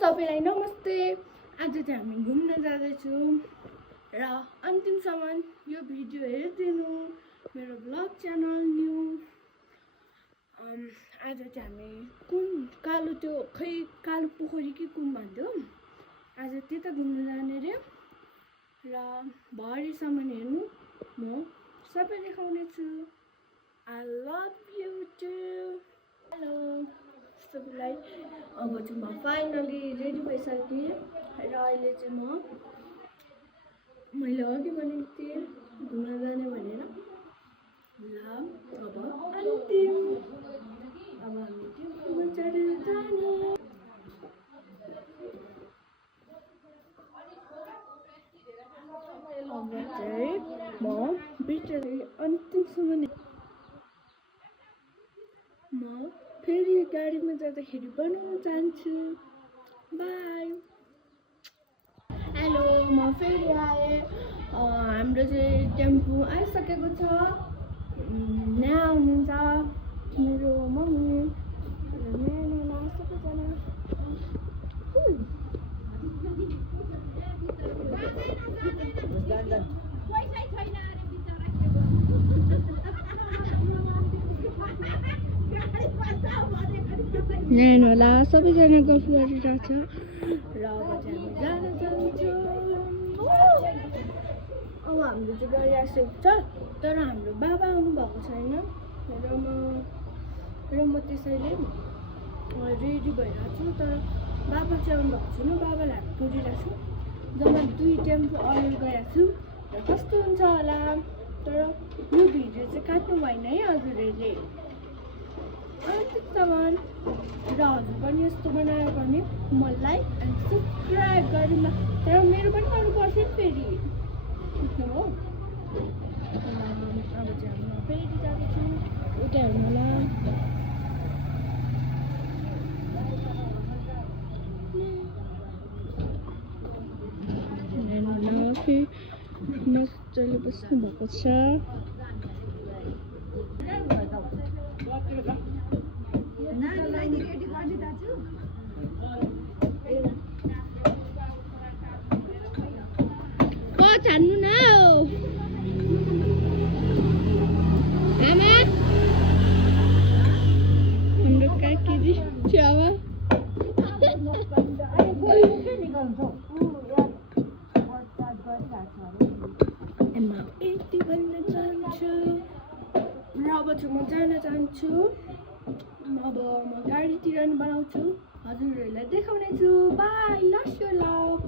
सबैलाई नमस्ते। आज चाहिँ हामी घुम्न जाँदैछौँ र अन्तिमसम्म यो भिडियो हेरिदिनु मेरो ब्लग च्यानल न्यू। आज चाहिँ हामी कुन कालो त्यो कालो पोखरी कि कुन भन्थ्यो आज त्यता घुम्न जाने रे र भरेसम्म हेर्नु म सबै देखाउने छु। I love you too। Hello सबैलाई, अब चाहिँ म फाइनली रेडी भइसकेँ र अहिले चाहिँ मैले अघि भनेको थिएँ घुम्न जाने भनेर। ल अब अन्तिम, अब हामी टेम्पोमा चढेर जाने। अब चाहिँ म बिचरी अन्तिमसम्म म फेरि गाडीमा जाँदाखेरि बनाउन चाहन्छु। बाई। हेलो, म फेरि आएँ। हाम्रो चाहिँ टेम्पो आइसकेको छ। यहाँ आउनुहुन्छ मेरो मम्मी नाना सबैजना। नानीहरूलाई सबैजना गफ गरिरहेछ र अब चाहिँ हामी जान जान्छौँ। अब हाम्रो चाहिँ गाडी आइसकेको छ, तर हाम्रो बाबा आउनु भएको छैन र म त्यसैले रेडी भइरहेको छु। तर बाबा चाहिँ आउनु भएको छैन, बाबालाई हामी कुरिरहेको छु। जम्मा 2 टेम्पो अर्डर गरेको छु र कस्तो हुन्छ होला। तर यो भिडियो चाहिँ काट्नु भएन है हजुरहरूले, अन्तिमसम्म। र हजुर पनि यस्तो बनायो भने म लाइक एन्ड सब्सक्राइब गर्नु, तर मेरो पनि गर्नुपर्छ नि फेरि, बुझ्नु हो। अब चाहिँ म फेरि जाँदैछु उता हेर्नुलाई। हेर्नुलाई मजाले बस्नु भएको छ। छान्नु न आमा, हाम्रो काकीजी छेउमा यति भन्न चाहन्छु। र अब चाहिँ म जान चाहन्छु। अब म गाडीतिर नि बनाउँछु, हजुरहरूलाई देखाउने छु। By, love you love.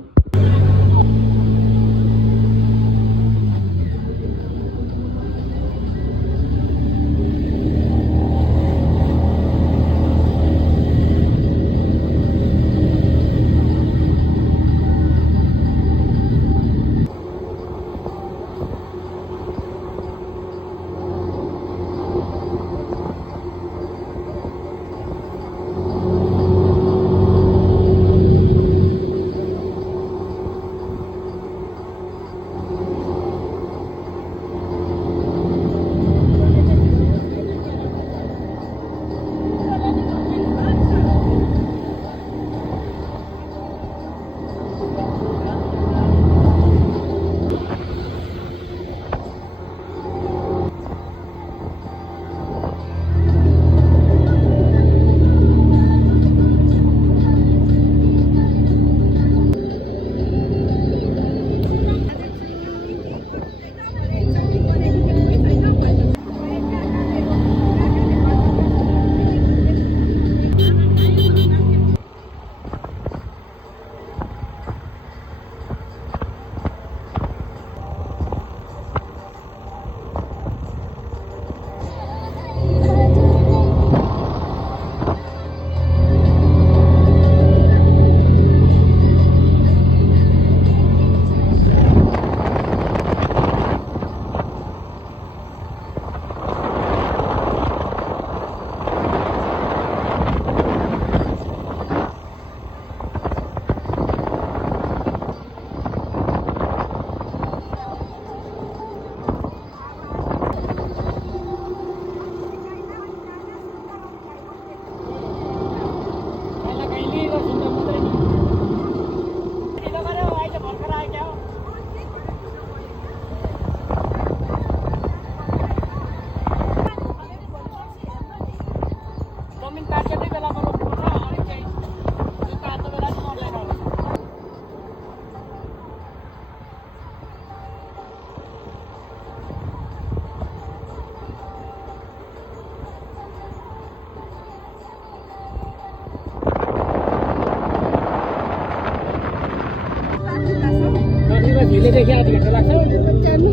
पहिलेदेखि आधी घन्टा लाग्छ जानु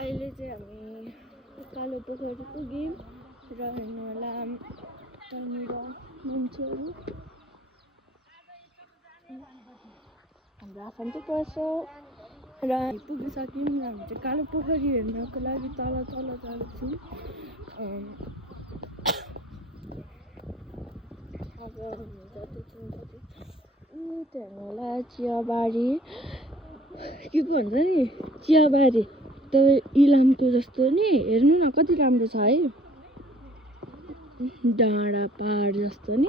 अहिले चाहिँ हामी कालो पोखरी पुग्यौँ र हेर्नु होला त्यहाँनिर मान्छेहरू हाम्रो आफन्त पर्छ र पुगिसक्यौँ र हामी चाहिँ कालो पोखरी हेर्नको लागि तल जान्छौँ अब हेर्नु होला चियाबारी के पो भन्छ नि चियाबारी त इलामको जस्तो नि हेर्नु न कति राम्रो छ है डाँडा पहाड जस्तो नि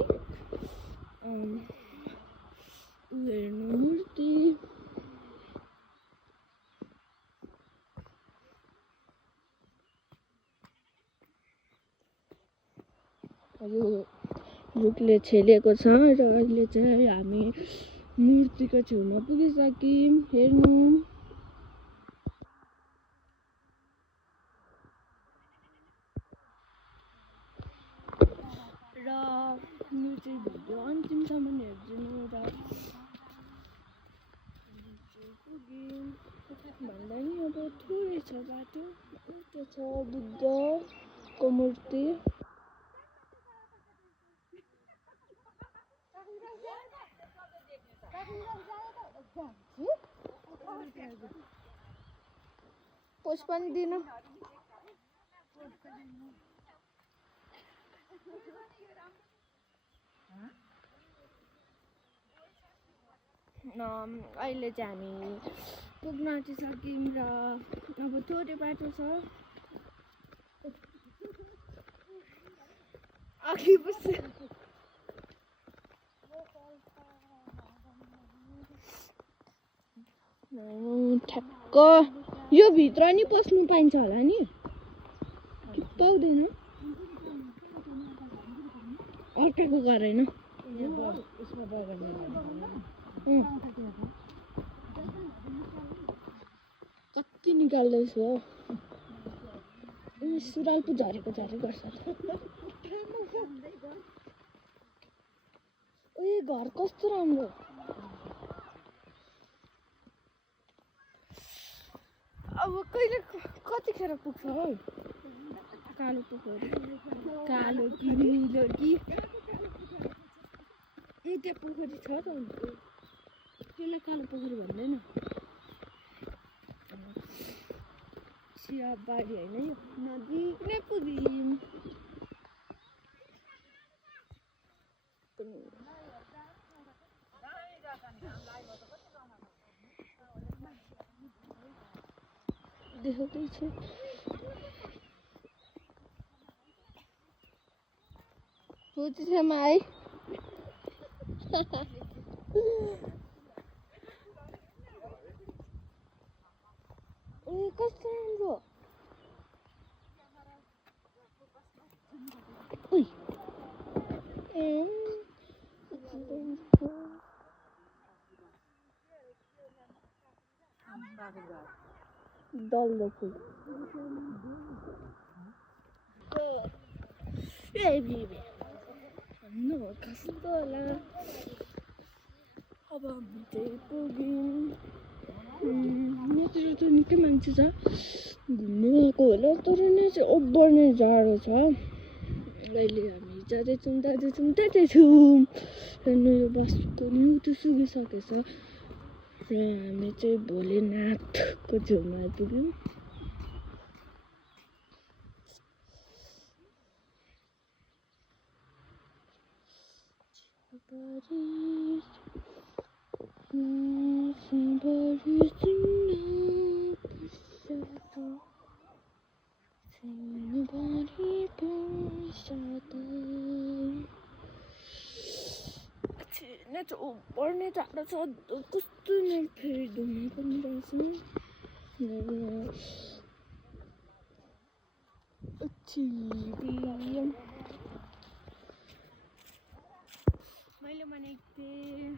हेर्नु मूर्ति यो रुखले छेलेको छ र अहिले चाहिँ हामी मूर्तिको छेउमा पुगिसक्यौँ हेर्नु र यो चाहिँ भिडियो अन्तिमसम्म हेरिदिनु र पुग्यौँ भन्दा नि अब थोरै छ बाटो त्यो छ बुद्धको मूर्ति पोस्ट पनि दिनु अहिले चाहिँ हामी पुग्न आँटिसक्यौँ र अब थोरै बाटो छ अघि बस्छ ठ्याक्क यो भित्र नि पस्नु पाइन्छ होला नि पाउँदैन अर्काको घर होइन कति निकाल्दैछु हो सुरुवाल पो झरेको गर्छ ए घर कस्तो राम्रो अब कहिले कतिखेर पुग्छ हौ कालो पोखरी कालो कि निलो कि त्यहाँ पोखरी छ त त्यसलाई कालो पोखरी भन्दैन चियाबारी होइन यो नदी नै पुग्यौँ देखाउँदैछ आए ए कस्तो राम्रो उई डल्लो फुल भन्नु कस्तो होला अब हामी चाहिँ पुग्यौँ यहाँतिर त निकै मान्छे छ घुम्नु आएको होला तर नै चाहिँ ओभर नै जाडो छ अहिले हामी जाँदैछौँ र यो बसको निउतो सुकिसकेछ र हामी चाहिँ भोलेनाथको छेउमा आइपुग्यौँ। पढ्ने टाढो छ कस्तो नै फेरि धुम्म पनि रहेछ। मैले भनेको थिएँ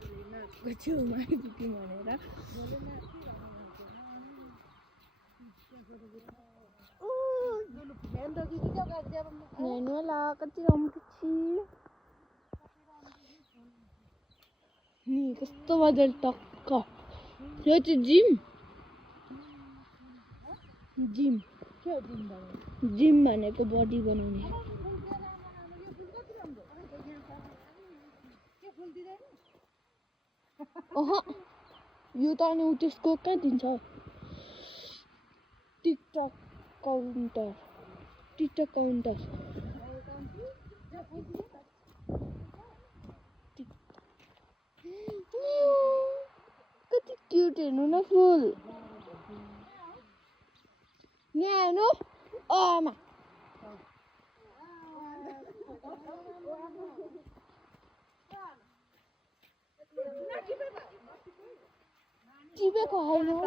भोलेनाथको छेउमा आइपुग्यौँ भनेर। हेर्नु होला कति राम्रो छ नि, कस्तो मजाले टक्क। यो चाहिँ जिम भनेको बडी बनाउने। यो त अनि त्यसको कहाँ दिन्छ? TikTok counter. कति क्युट, हेर्नु न फुल। यहाँ हेर्नु आमा, टिपेको होइन र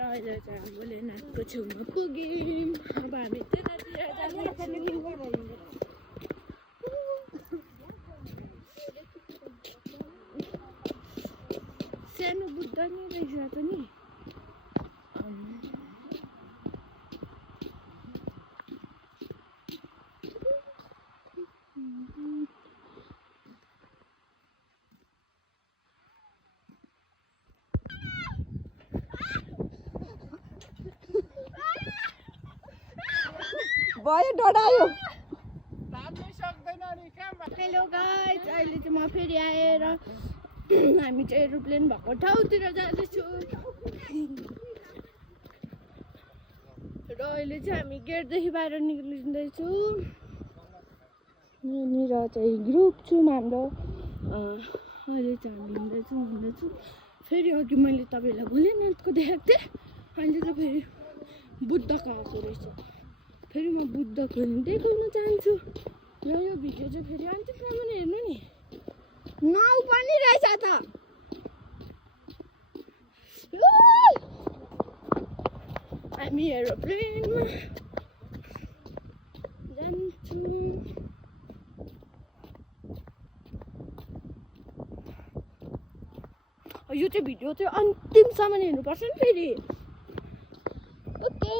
अहिले चाहिँ भोलेनाथको छेउमा पुग्यौँ। अब हामी त्यतातिर जाँदैछौँ। सानो बुद्ध नि रहेछ त नि। भयो डढायो। हेलो गाइज, अहिले चाहिँ म फेरि आएर हामी चाहिँ एरोप्लेन भएको ठाउँतिर जाँदैछु र अहिले चाहिँ हामी गेटदेखि बाहिर निक्लिँदैछु। यहाँनिर चाहिँ ग्रुप छौँ हाम्रो। अहिले चाहिँ हामी हिँड्दैछु। फेरि अघि मैले तपाईँलाई भोलेनाथको देखाएको थिएँ, अहिले चाहिँ फेरि बुद्धको आएको रहेछ। फेरि म बुद्धको देखाउन चाहन्छु। यो भिडियो चाहिँ फेरि अन्तिमसम्म हेर्नु नि। नाउ पनि रहेछ त। हामी एरोप्लेनमा जान्छौँ। यो चाहिँ भिडियो चाहिँ अन्तिमसम्म हेर्नुपर्छ नि फेरि। ओके,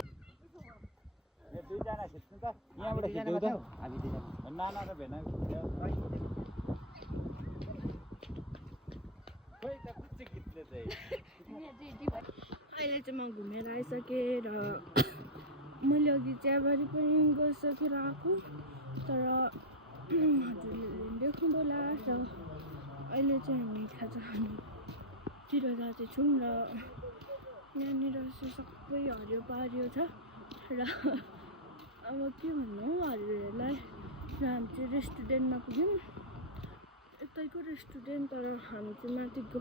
अहिले चाहिँ म घुमेर आइसकेँ र मैले अघि चियाबारी पनि गइसकेर आएको, तर हजुरले देख्नु होला। र अहिले चाहिँ हामी खाजा खानुतिर जाँदैछौँ र यहाँनिर चाहिँ सबै हरियो परियो छ र अब के भन्नु हजुरहरूलाई। र हामी चाहिँ रेस्टुरेन्टमा पुग्यौँ, यतैको रेस्टुरेन्ट, तर हामी चाहिँ माथिको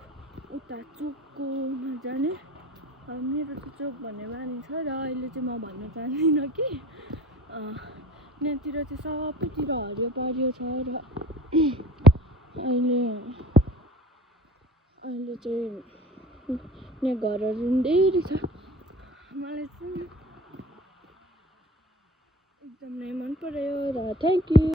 उता चोककोमा जाने। मेरो चाहिँ चोक भन्ने बानी छ र अहिले चाहिँ म भन्न चाहदिनँ कि यहाँतिर चाहिँ सबैतिर हरियो परियो छ। र अहिले चाहिँ यहाँ घरहरू धेरै छ। मलाई चाहिँ एकदमै मन पर्यो र थ्याङ्क यू।